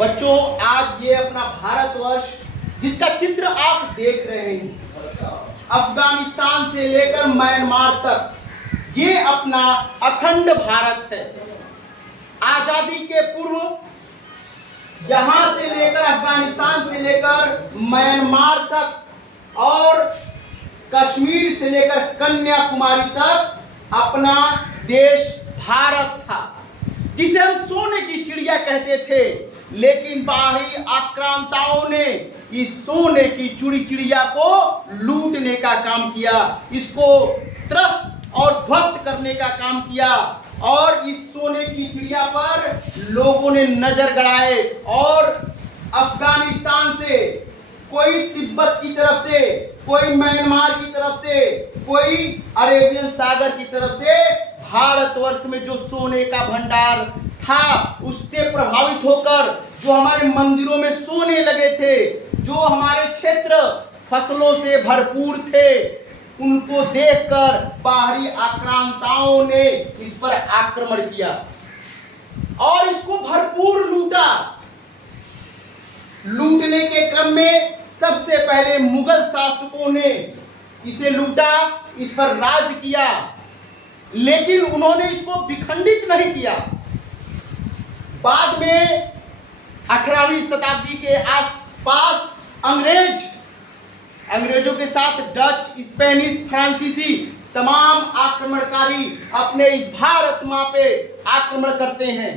बच्चों, आज ये अपना भारतवर्ष जिसका चित्र आप देख रहे हैं, अफगानिस्तान से लेकर म्यांमार तक, ये अपना अखंड भारत है। आजादी के पूर्व यहां से लेकर अफगानिस्तान से लेकर म्यांमार तक और कश्मीर से लेकर कन्याकुमारी तक अपना देश भारत था, जिसे हम सोने की चिड़िया कहते थे। लेकिन बाहरी आक्रांताओं ने इस सोने की चिड़िया को लूटने का काम किया, इसको त्रस्त और ध्वस्त करने का काम किया और इस सोने की चिड़िया पर लोगों ने नजर गड़ाए और अफगानिस्तान से, कोई तिब्बत की तरफ से, कोई म्यांमार की तरफ से, कोई अरेबियन सागर की तरफ से भारतवर्ष में जो सोने का भंडार था उससे प्रभावित होकर जो हमारे मंदिरों में सोने लगे थे, जो हमारे क्षेत्र फसलों से भरपूर थे, उनको देखकर बाहरी आक्रांताओं ने इस पर आक्रमण किया और इसको भरपूर लूटा। लूटने के क्रम में सबसे पहले मुगल शासकों ने इसे लूटा, इस पर राज किया, लेकिन उन्होंने इसको विखंडित नहीं किया। बाद में 18वीं शताब्दी के आसपास अंग्रेजों के साथ डच, स्पेनिश, फ्रांसीसी तमाम आक्रमणकारी अपने इस भारत माँ पे आक्रमण करते हैं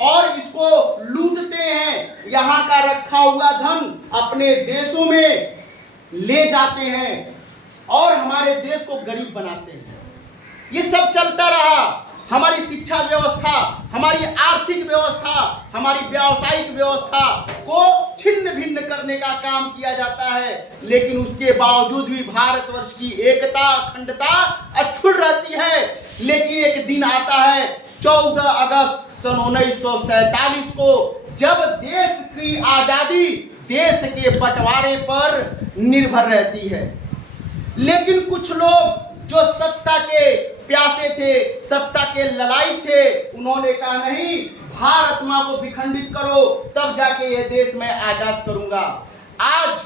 और इसको लूटते हैं। यहाँ का रखा हुआ धन अपने देशों में ले जाते हैं और हमारे देश को गरीब बनाते हैं। ये सब चलता रहा। हमारी शिक्षा व्यवस्था, हमारी आर्थिक व्यवस्था, हमारी व्यावसायिक व्यवस्था को छिन्न भिन्न करने का काम किया जाता है, लेकिन उसके बावजूद भी भारतवर्ष की एकता, अखंडता अक्षुण्ण रहती है। लेकिन एक दिन आता है 14 अगस्त सन 1947 को, जब देश की आजादी देश के बंटवारे पर निर्भर रहती है। लेकिन कुछ लोग जो सत्ता के प्यासे थे, सत्ता के ललाई थे, उन्होंने कहा नहीं, भारत माँ को विखंडित करो, तब जाके ये देश मैं आजाद करूंगा। आज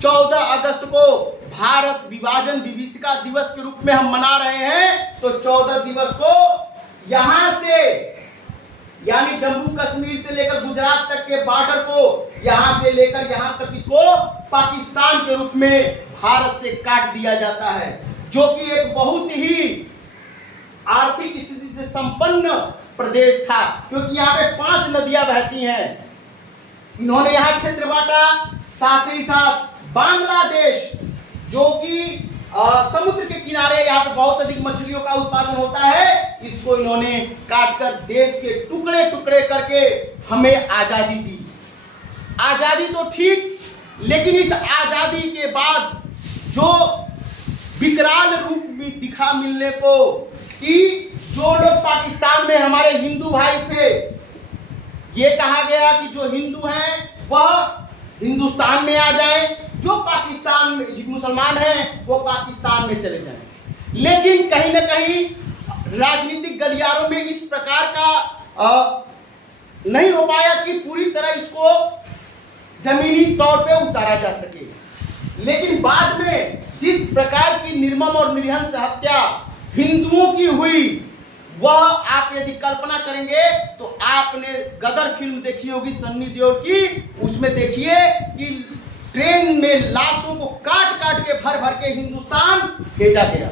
14 अगस्त को भारत विभाजन विभीषिका दिवस के रूप में हम मना रहे हैं। तो 14 दिवस को यहां से, यानी जम्मू कश्मीर से लेकर गुजरात तक के बॉर्डर को, यहां से लेकर यहां तक इसको पाकिस्तान के रूप में भारत से काट दिया जाता है, जो कि एक बहुत ही आर्थिक स्थिति से संपन्न प्रदेश था, क्योंकि यहाँ पे 5 नदियां बहती हैं। इन्होंने यहाँ क्षेत्र बांटा, साथ ही साथ बांग्लादेश जो कि समुद्र के किनारे, यहाँ पे बहुत अधिक मछलियों का उत्पादन होता है, इसको इन्होंने काटकर देश के टुकड़े टुकड़े करके हमें आजादी दी। आजादी तो ठीक, लेकिन इस आजादी के बाद जो विकराल रूप में दिखा मिलने को कि जो लोग पाकिस्तान में हमारे हिंदू भाई थे, ये कहा गया कि जो हिंदू हैं वह हिंदुस्तान में आ जाएं, जो पाकिस्तान में मुसलमान हैं वो पाकिस्तान में चले जाएं। लेकिन कहीं ना कहीं राजनीतिक गलियारों में इस प्रकार का नहीं हो पाया कि पूरी तरह इसको जमीनी तौर पे उतारा जा सके। लेकिन बाद में जिस प्रकार की निर्मम और निरहंस हत्या हिंदुओं की हुई, वह आप यदि कल्पना करेंगे तो आपने गदर फिल्म देखी होगी सन्नी देओल की, उसमें देखिए कि ट्रेन में लाशों को काट काट के भर भर के हिंदुस्तान भेजा गया।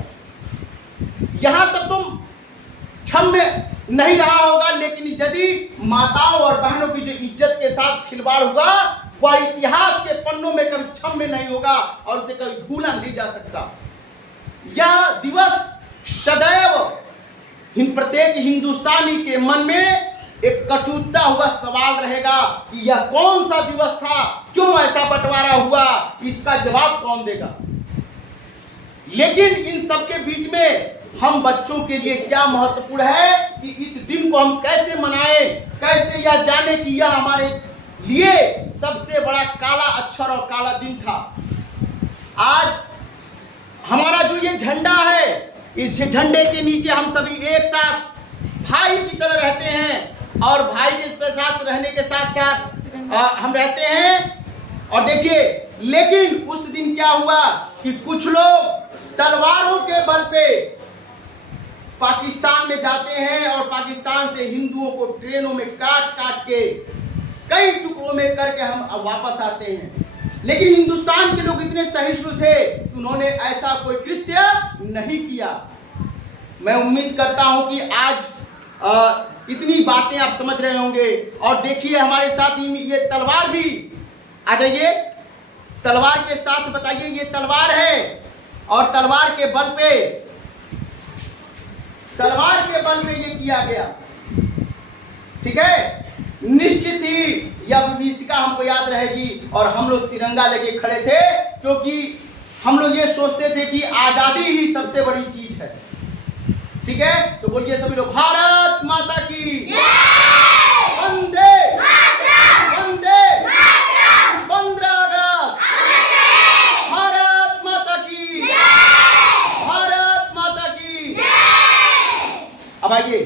यहां तक तो क्षम्य नहीं रहा होगा, लेकिन यदि माताओं और बहनों की जो इज्जत के साथ खिलवाड़ हुआ, वह इतिहास के पन्नों में कभी क्षम्य नहीं होगा और उसे कभी भूला नहीं जा सकता। यह दिवस सदैव प्रत्येक हिंदुस्तानी के मन में एक कटुता हुआ सवाल रहेगा कि यह कौन सा दिवस था, क्यों ऐसा बंटवारा हुआ, इसका जवाब कौन देगा। लेकिन इन सब के बीच में हम बच्चों के लिए क्या महत्वपूर्ण है कि इस दिन को हम कैसे मनाएं, कैसे यह जाने कि यह हमारे लिए सबसे बड़ा काला अक्षर और काला दिन था। आज हमारा जो ये झंडा है, इस झंडे के नीचे हम सभी एक साथ भाई की तरह रहते हैं और भाई के साथ रहने के साथ साथ हम रहते हैं। और देखिए, लेकिन उस दिन क्या हुआ कि कुछ लोग तलवारों के बल पे पाकिस्तान में जाते हैं और पाकिस्तान से हिंदुओं को ट्रेनों में काट काट के कई टुकड़ों में करके हम वापस आते हैं। लेकिन हिंदुस्तान के लोग इतने सहिष्णु थे कि उन्होंने ऐसा कोई कृत्य नहीं किया। मैं उम्मीद करता हूं कि आज इतनी बातें आप समझ रहे होंगे। और देखिए हमारे साथ ही ये तलवार भी, आ जाइए, तलवार के साथ बताइए, ये तलवार है और तलवार के बल पे ये किया गया। ठीक है, निश्चित ही यह विभीषिका हमको याद रहेगी। और हम लोग तिरंगा लेके खड़े थे क्योंकि हम लोग ये सोचते थे कि आजादी ही सबसे बड़ी चीज है। ठीक है, तो बोलिए सभी लोग, भारत माता की वंदे वंदे 15 अगस्त, भारत माता की, भारत माता की। अब आइए